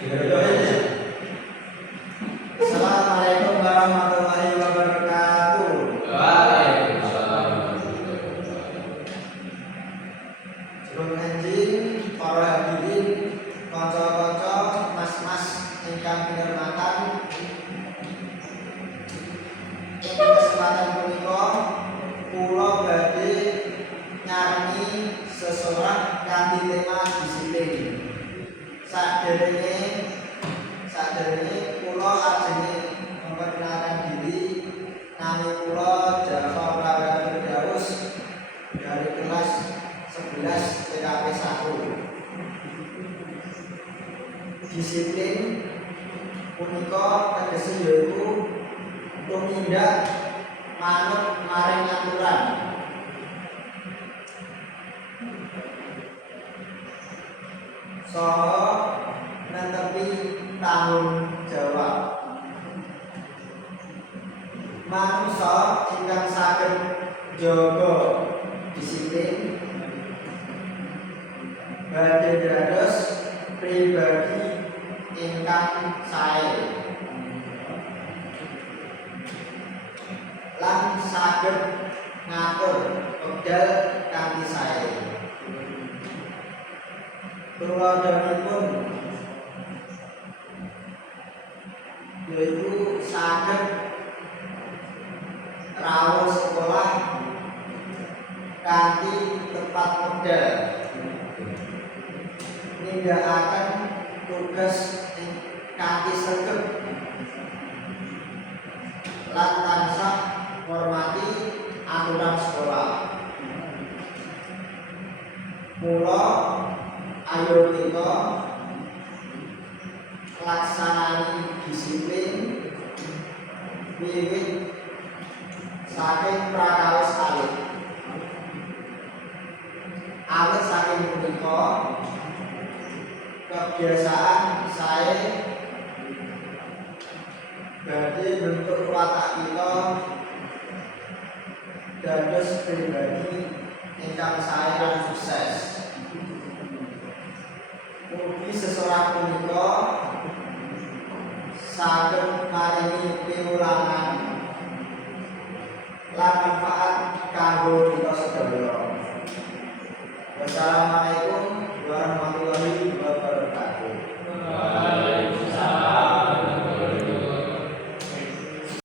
Assalamualaikum warahmatullahi wabarakatuh. Waalaikumsalam. Jurung anjing, para hadirin, kanca-kanca, mas-mas ingkang kinurmatan. Ing kesempatan punika kula badhe nyarengi sesorang kanthi tema disiplin. Saderenge kula ajenge memperkenalkan diri, nami kula Java Prawa Firdaus dari kelas 11 TKP 1. Disiplin punika tegese yaiku tumindak manut maring aturan. Saha netepi tanggung jawab. Manungsa ingkang saged njaga disiplin badhe dados pribadi ingkang sae lan saged ngatur wekdal kanthi sae. Tuladhanipun yaitu saged rawuh sekolah kanthi tepat wekdal, nindakaken tugas kanthi sregep lan tansah hormati aturan sekolah. Mula ayo kita laksanani disiplin wiwit saking prakawis alit. Awit saking punika kebiasaan saya badhe bentuk watak kita dados pribadi ingkang sae lan sukses. Mugi sesorang punika saged maringi piwulangan lan manfaat kanggo kita sedaya. Wassalamualaikum